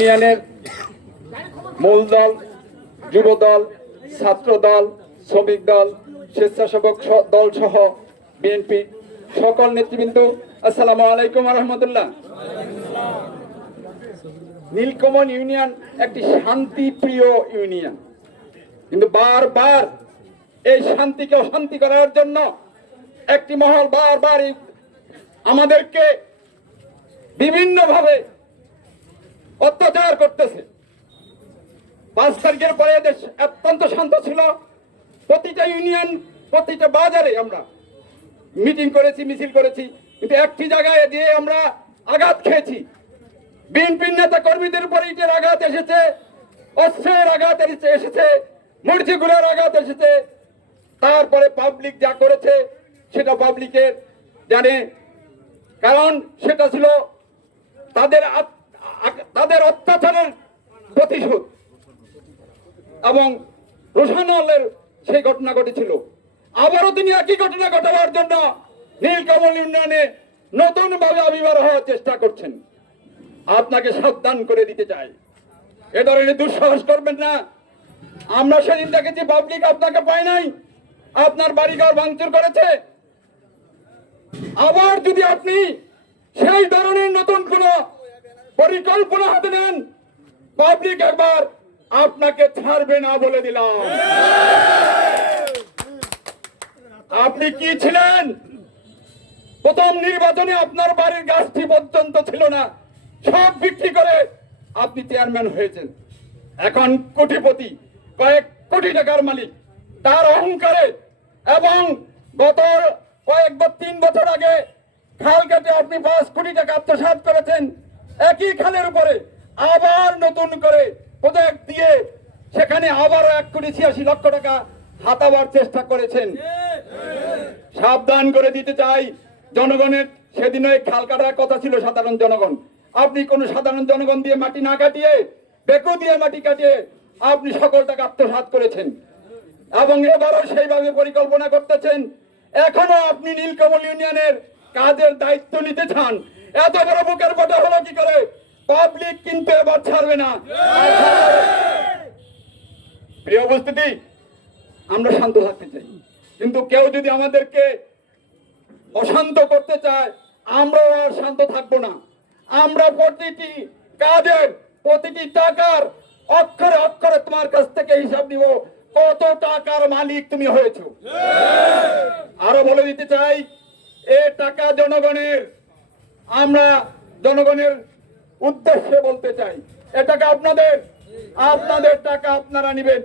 ইউনিয়নের মূল দল, যুব দল, ছাত্র দল, শ্রমিক দল, স্বেচ্ছাসেবক দল সহ বিএনপি সকল নেতৃবৃন্দ, আসসালামু আলাইকুম ওয়া রাহমাতুল্লাহ। নীলকমল ইউনিয়ন একটি শান্তিপ্রিয় ইউনিয়ন, কিন্তু বারবার এই শান্তিকে অশান্তি করার জন্য একটি মহল বারবার আমাদেরকে বিভিন্নভাবে অত্যাচার করতেছে। 5 তারিখের পরে দেশ অত্যন্ত শান্ত ছিল। প্রতিটা ইউনিয়ন, প্রতিটা বাজারে আমরা মিটিং করেছি, মিছিল করেছি, কিন্তু একটি জায়গায় দিয়ে আমরা আঘাত খেয়েছি। বিএনপির নেতা কর্মীদের উপরে ইটের আঘাত এসেছে, অস্ত্রের আঘাত এসেছে, মূর্তিগুলোর আঘাত এসেছে। তারপরে পাবলিক যা করেছে সেটা পাবলিকের জানে, কারণ সেটা ছিল তাদের অত্যাচারের প্রতিশোধ। এবং রোশানলের সেই ঘটনা ঘটেছিল, আবারও তিনি একই ঘটনা ঘটাবার জন্য নীলকমল ইউনিয়নে নতুন ভাবে আবির্ভাব হওয়ার চেষ্টা করছেন। আপনাকে সাবধান করে দিতে চাই, এ ধরনের দুঃসাহস করবেন না। আমরা সেদিন দেখেছি পাবলিক আপনাকে পায় নাই, আপনার বাড়িঘর ভাঙচুর করেছে। আবার যদি আপনি সেই ধরনের নতুন কোন পরিকল্পনা হাতে নেন, পাবলিক একবার আপনাকে ছাড়বে না বলে দিলাম। আপনি কি ছিলেন? প্রথম নির্বাচনে আপনার বাড়ির গাছটি পর্যন্ত ছিল না, সব বিক্রি করে আপনি চেয়ারম্যান হয়েছেন। এখন কোটিপতি, কয়েক কোটি টাকার মালিক। তার অহংকারে এবং গত 3 বছর আগে খাল কেটে আপনি 5 কোটি টাকা আত্মসাৎ করেছেন। একই খালের উপরে আবার নতুন করে প্রজেক্ট দিয়ে সেখানে আবারও 1,86,00,000 টাকা হাতাবার চেষ্টা করেছেন। সাবধান করে দিতে চাই জনগণের। সেদিন ওই খাল কাটার কথা ছিল সাধারণ জনগণ, আপনি কোন সাধারণ জনগণ দিয়ে মাটি না কাটিয়ে বেকু দিয়ে মাটি কাটিয়ে আপনি সকল টাকা আত্মসাৎ করেছেন এবং এবারও সেইভাবে পরিকল্পনা করতেছেন। এখনো আপনি নীলকমল ইউনিয়নের কাজের দায়িত্ব নিতে চান, এত বড় বুকের পটা হলো কি করে? পাবলিক কিন্তু এবার ছাড়বে না। প্রিয় উপস্থিতি, আমরা শান্ত থাকতে চাই, কিন্তু কেউ যদি আমাদেরকে অশান্ত করতে চায় আমরা আর শান্ত থাকবো না। আমরা প্রতিটি কাজের, প্রতিটি টাকার অক্ষরে অক্ষরে তোমার কাছ থেকে হিসাব দিব, কত টাকার মালিক তুমি হয়েছো। আরো বলে দিতে চাই, এ টাকা জনগণের। আমরা জনগণের উদ্দেশ্যে বলতে চাই, এ টাকা আপনাদের, আপনাদের টাকা আপনারা নেবেন,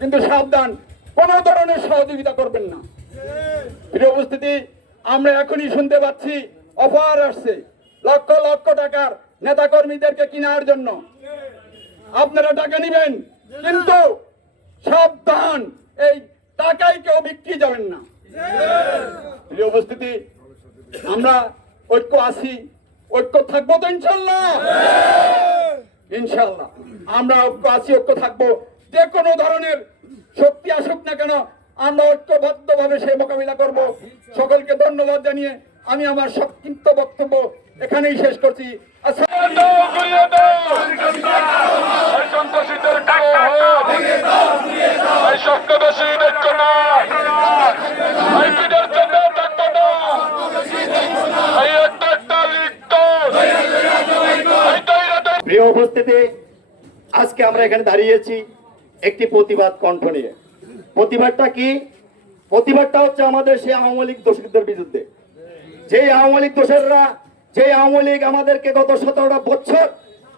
কিন্তু সাবধান, কোন ধরনের সহযোগিতা করবেন না। প্রিয় উপস্থিতি, আমরা এখনই শুনতে পাচ্ছি অফার আসছে লক্ষ লক্ষ টাকার নেতা কর্মীদেরকে কেনার জন্য। আপনারা টাকা নেবেন, কিন্তু সাবধান, এই টাকায় কেউ বিক্রি যাবেন না। প্রিয় উপস্থিতি, আমরা ঐক্য আছি, ঐক্য থাকবো তো ইনশাল্লাহ। ইনশাল্লাহ আমরা ঐক্য আছি, ঐক্য থাকবো। যে কোনো ধরনের শক্তি আসুক না কেন আমরা ঐক্যবদ্ধ ভাবে সেই মোকাবিলা করব। সকলকে ধন্যবাদ জানিয়ে আমি আমার সংক্ষিপ্ত বক্তব্য এখানেই শেষ করছি। প্রিয় উপস্থিতি, আজকে আমরা এখানে দাঁড়িয়েছি একটি প্রতিবাদ কণ্ঠ নিয়ে। প্রতিবাদটা কি? প্রতিবাদটা হচ্ছে আমাদের সেই আওয়ামী লীগ দোষীদের বিরুদ্ধে। যে আওয়ামী লীগ দোষেররা, যে আওয়ামী লীগ আমাদেরকে গত 17টা বছর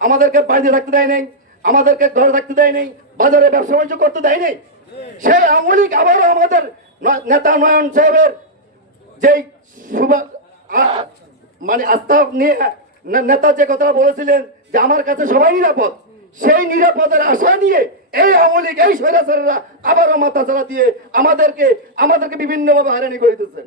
আমাদেরকে বাড়িতে থাকতে দেয় নাই, আমাদেরকে ঘরে থাকতে দেয় নাই, বাজারে ব্যবসা বাণিজ্য করতে দেয় নাই, সেই আওয়ামী লীগ আবারও আমাদের নেতা নয়ন সাহেবের যেই মানে আস্থা নিয়ে নেতা যে কথাটা বলেছিলেন যে আমার কাছে সবাই নিরাপদ, সেই নিরাপদের আশা নিয়ে এই আওয়ামী লীগ, এই স্বৈরাচারীরা আবারও মাথা চালা দিয়ে আমাদেরকে বিভিন্ন ভাবে হয়রানি করিতেছেন।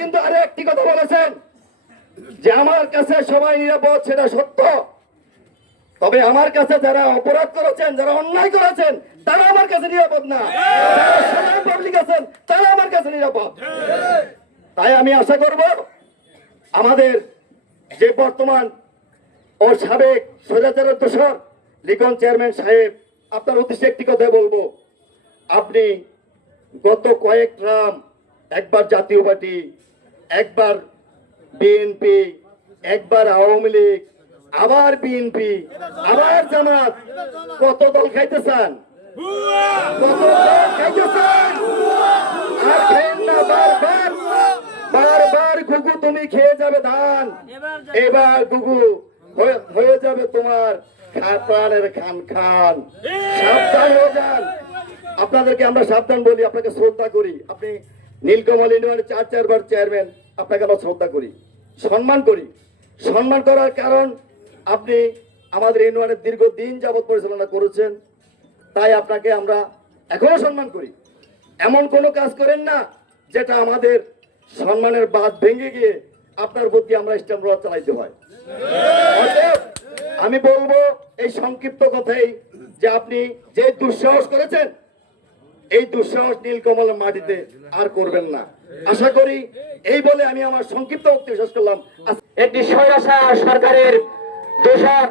কিন্তু আরে একটি কথা বলেছেন যে আমার কাছে সবাই নিরাপদ, সেটা সত্য। তবে আমার কাছে যারা অপরাধ করেছেন, যারা অন্যায় করেছেন, তারা আমার কাছে নিরাপদ না। যারা সাধারণ পাবলিক আছেন তারা আমার কাছে নিরাপদ। তাই আমি আশা করব আমাদের যে বর্তমান ও সাবেক স্বৈরাচারের দোষর লিখন চেয়ারম্যান সাহেব, আপনার উদ্দেশ্যে একটি কথা বলবো। আপনি গত কয়েক ট্রাম একবার জাতীয় পার্টি, একবার বিএনপি, একবার আওয়ামী লীগ, আবার বিএনপি, আবার জামাত, কত দল খাইতে চান? কত দল খাইতে চান? আর খেয়েন না বারবার বারবার। গুগু তুমি খেয়ে যাবে ধান, এবার গুগু হয়ে যাবে তোমার প্রাণের খান খান। সাবধান হয়ে যান। আপনাদেরকে আমরা সাবধান বলি, আপনাকে শ্রদ্ধা করি। আপনি নীলকমল ইউনিয়নের 4 বার চেয়ারম্যান, আপনাকে আমরা শ্রদ্ধা করি, সম্মান করি। সম্মান করার কারণ আপনি আমাদের ইউনিয়নের দীর্ঘদিন যাবৎ পরিচালনা করেছেন, তাই আপনাকে আমরা এখনো সম্মান করি। এমন কোনো কাজ করেন না যেটা আমাদের সম্মানের বাঁধ ভেঙে গিয়ে আপনার প্রতি আমরা স্ট্যাম্প চালাইতে হয়। অতএব আমি বলবো এই সংক্ষিপ্ত কথাই যে আপনি যে দুঃসাহস করেছেন, এই দুঃসাহস নীলকমলের মাটিতে আর করবেন না, আশা করি। এই বলে আমি আমার সংক্ষিপ্ত বক্তব্য শেষ করলাম। একটি স্বৈরাচার সরকারের দোষর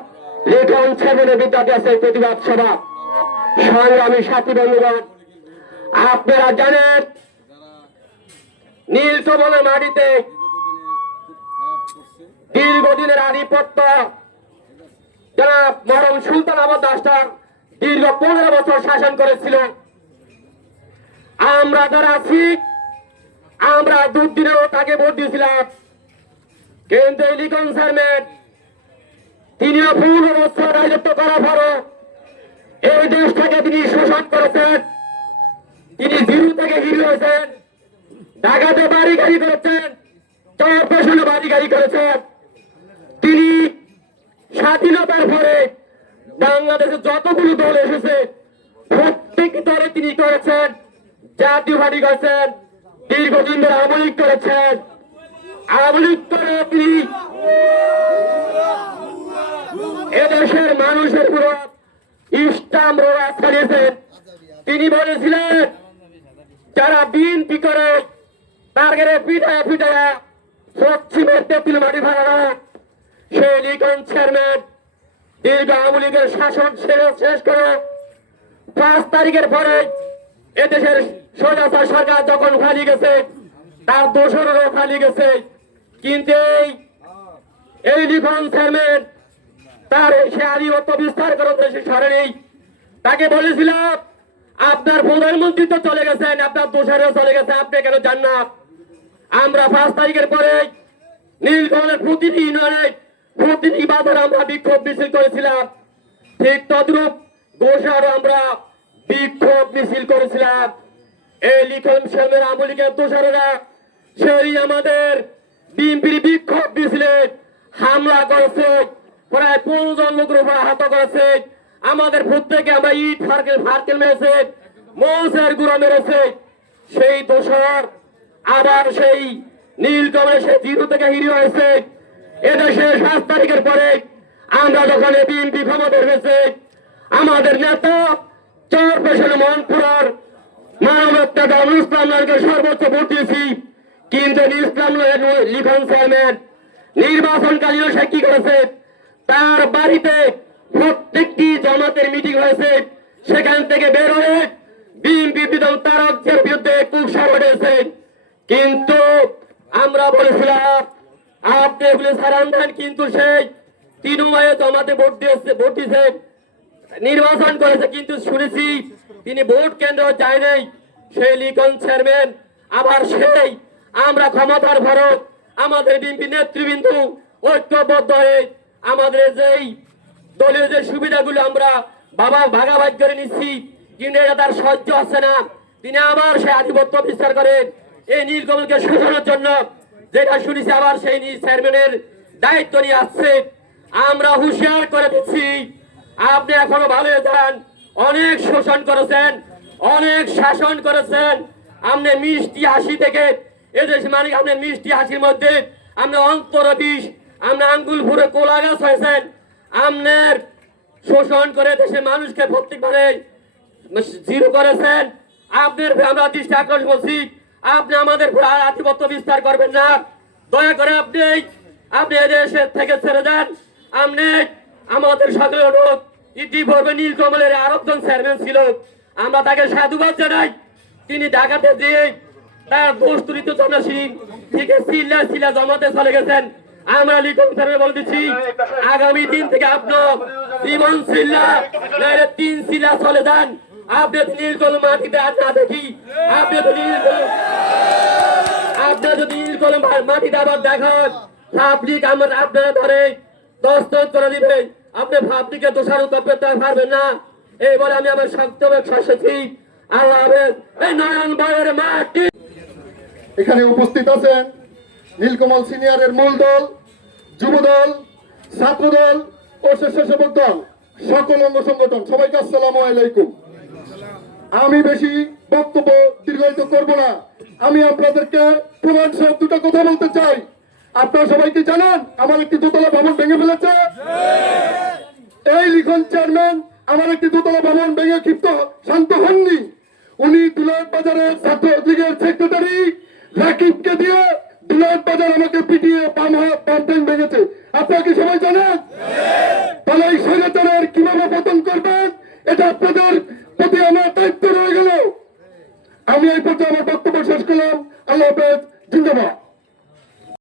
লিখন চেয়ারম্যানের বিদ্যার্থী প্রতিবাদ সভা। সংগ্রামী সাথী বন্ধুগণ, আপনারা জানেন নীলকমলের মাটিতে দীর্ঘদিনের আধিপত্য যারা মরম সুলতান আহমদ দাসটা দীর্ঘ 15 বছর শাসন করেছিল। আমরা যারা আছি, আমরা দুদিনেও তাকে ভোট দিয়েছিলাম, কিন্তু এই লিখন চেয়ারম্যান তিনিও 15 বছর রাজত্ব করার পরও এই দেশটাকে তিনি শোষণ করেছেন। তিনি জিরো থেকে হিরো হয়েছেন, ঢাকাতে বাড়ি গাড়ি করেছেন, চরপেশনে বাড়ি গাড়ি করেছেন। তিনি স্বাধীনতার পরে বাংলাদেশে যতগুলো দল এসেছে প্রত্যেক দলে তিনি করেছেন, জাতীয় পার্টি করেছেন, দীর্ঘদিন ধরে আওয়ামী লীগ করেছেন। আওয়ামী লীগ করে তিনি এদেশের মানুষের পুরো ইসলাম রোয়া ছাড়িয়েছেন। তিনি বলেছিলেন যারা বিএনপি করে টার্গেটে পিঠায়া পিঠায়া পশ্চিমের তেঁতুল মাটি ভাড়া, সেই লিখন চেয়ারম্যান দীর্ঘ আওয়ামী লীগের শাসন শেষ করে 5 তারিখের পরে এদেশের স্বৈরাচার সরকার যখন খালি গেছে, তার দোসরেরও খালি গেছে। কিন্তু এই লিখন চেয়ারম্যান তার সে আধিপত্য বিস্তার করে দেশে সরেনি। তাকে বলেছিলাম আপনার প্রধানমন্ত্রী তো চলে গেছেন, আপনার দোসরেও চলে গেছে, আপনি কেন যান না? আমরা 5 তারিখের পরে নীলকমলের প্রতিটি ইউনিয়নে প্রতিটি বাজারে আমরা বিক্ষোভ মিছিল করেছিলাম। ঠিক তদ্রুপ গোসারও আমরা বিক্ষোভ মিছিল করেছিলাম। এই লিখন চেয়ারম্যান আওয়ামী লীগের দোসরেরা সেই আমাদের বিএনপির বিক্ষোভ মিছিলে হামলা করেছে, প্রায় 15 জন লোকের উপর আহত করেছে। আমাদের প্রত্যেকে আমরা ইট ফার্কেল মেরেছে, মৌসের গুঁড়া মেরেছে। সেই দোসর আবার সেই নীলকমলে সে জিরো থেকে হিরো হয়েছে। এদেশে 7 তারিখের পরে আমরা যখন বিএনপি ক্ষমতা হয়েছে, আমাদের নেতা চরপেশনে মনপুরার মানবতা ইসলামকে সর্বোচ্চ ভোট দিয়েছি। কিন্তু ইসলাম লিখন চেয়ারম্যান নির্বাচনকালীন সে কি করেছে, তার বাড়িতে প্রত্যেকটি জামাতের মিটিং হয়েছে, সেখান থেকে বের হয়ে বিএনপি বিধান তারকের বিরুদ্ধে কুৎসা ঘটেছে। কিন্তু আমরা বলেছিলাম আপনি এগুলো সারান দেন, কিন্তু সেই তৃণমূলে জামাতে ভোট দিয়েছে, নির্বাচন করেছে, কিন্তু শুনেছি তিনি ভোট কেন্দ্র যায় নাই। সেই লিখন চেয়ারম্যান আবার সেই আমরা ক্ষমতার ভারত আমাদের বিএনপি নেতৃবৃন্দ ঐক্যবদ্ধ হয়ে আমাদের যেই দলীয় যে সুবিধাগুলো আমরা ভাগাভাগ করে নিচ্ছি, কিন্তু এটা তার সহ্য হচ্ছে না। তিনি আবার সেই আধিপত্য বিস্তার করেন এই নীলকমলকে শোষণের জন্য। যেটা শুনেছি আবার সেই চেয়ারম্যানের দায়িত্ব নিয়ে আসছে। আমরা হুঁশিয়ার করে দিচ্ছি, আপনি এখনো ভালো যান। অনেক শোষণ করেছেন, অনেক শাসন করেছেন। আপনি মিষ্টি হাসি থেকে এদেশ মানে আপনি মিষ্টি হাসির মধ্যে আপনি অন্তর বিষ, আপনি আঙ্গুল ভরে কোলা গাছ হয়েছেন। আপনার শোষণ করে দেশের মানুষকে প্রত্যেকবারে জিরো করেছেন। আপনার আমরা দৃষ্টি আকর্ষণ বলছি, আপনি আমাদের উপর আর আধিপত্য বিস্তার করবেন না। দয়া করে আপনি এদেশের থেকে ছেড়ে দেন। আপনি আমাদের সকলে অনুরোধ, ইতিপূর্বে নীলকমলের আরেকজন চেয়ারম্যান ছিল, আমরা তাকে সাধুবাদ জানাই। তিনি ঢাকাতে দিয়ে তার দোষতুলিত জনসিং থেকে সিলা জমাতে চলে গেছেন। আমরা লিটন স্যারের বলে দিচ্ছি, আগামী দিন থেকে আপনার জীবন সিল্লা নাইলে 3 সিলা চলে যান। আপনি নীলকমল মাটিতে আর না দেখি, আপনি যদি নীলকমল মাটিতে আবার দেখান, পাবলিক আমরা আপনারা ধরে দস্তক করে দিবে। আপনি পাবলিকের দোষারোপ করতে পারবেন না। এই বলে আমি আমার বক্তব্য শেষ করছি। আল্লাহ হাফেজ। এই নয়ন বয়ের মাটি। এখানে উপস্থিত আছেন নীলকমল সিনিয়রের মূল দল, যুবদল, ছাত্রদল ও স্বেচ্ছাসেবক দল, সকল অঙ্গ সংগঠন, সবাইকে আসসালামু আলাইকুম। আমি বেশি বক্তব্য দীর্ঘায়িত করব না। আমি আপনাদেরকে প্রমাণ সহ দুটো কথা বলতে চাই। আপনারা সবাইকে জানেন আমার একটি দোতলা ভবন ভেঙে ফেলেছে। এই লিখন চেয়ারম্যান আমার একটি দোতলা ভবন ভেঙে ক্ষিপ্ত শান্ত হননি। উনি দুলাট বাজারের ছাত্র লীগের সেক্রেটারি রাকিবকে দিয়ে দুলাট বাজার আমাকে পিটিয়ে পাম্পেন ভেঙেছে। আপনারা কি সবাই জানেন? তাহলে এই স্বৈরাচারের কিভাবে পতন করবেন, এটা আপনাদের প্রতি আমার দায়িত্ব রয়ে গেল। আমি এই পর্যায়ে আমার বক্তব্য শেষ করলাম। আল্লাহ হাফেজ। জিন্দাবাদ।